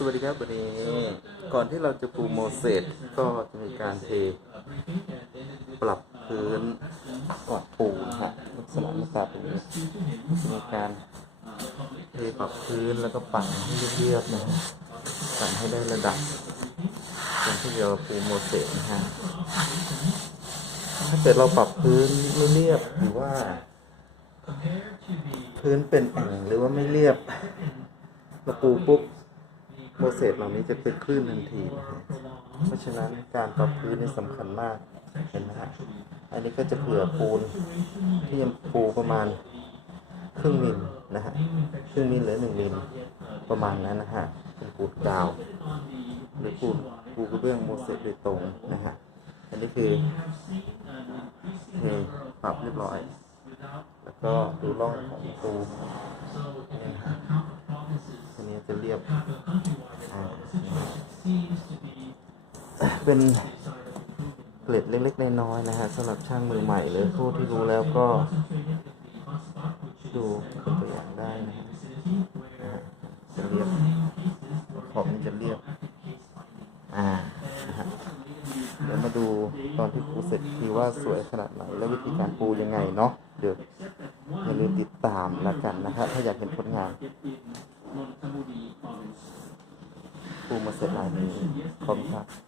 สวัสดีครับวันนี้ก่อนที่เราจะปูโมเสสก็จะมีการเทปรับพื้นก่อนปูนะฮะลักษณะหน้าตาเป็นจะมีการเทปรับพื้นแล้วก็ปั่นให้เรียบๆนะปั่นให้ได้ระดับจนที่เราปูโมเสสนะฮะถ้าเกิดเราปรับพื้นไม่เรียบหรือว่า พื้นเป็นแอ่งหรือว่าไม่เรียบเราปูปุ๊บ โมเสสเหล่านี้จะเป็นคลื่นทันทีนะฮะเพราะฉะนั้นการปรับพื้นนี่สำคัญมากเห็นไหมฮะอันนี้ก็จะเผื่อปูนที่ยังปูประมาณครึ่งมิลนะฮะครึ่งมิลหรือหนึ่งมิลประมาณนั้นนะฮะเป็นปูนกาว หรือปูนปูกระเบื้องโมเสสโดยตรงนะฮะอันนี้คือเทปรับเรียบร้อย แล้วก็ดูร่องของปูนะฮะอันนี้จะเรียบ เป็นเกล็ดเล็กๆน้อยๆนะฮะสำหรับช่างมือใหม่หรือผู้ที่รู้แล้วก็ ดูเป็นตัวอย่างได้นะฮะจะเรียบขอบมันจะเรียบอ่านะฮะเดี๋ยวมาดูตอนที่ปูเสร็จทีว่าสวยขนาดไหนและวิธีการปูยังไงเนาะเดี๋ยวอย่าลืมติดตามแล้วกันนะครับถ้าอยากเห็นผลงาน ปูมาเสร็จลายนี้ขอบคุณครับ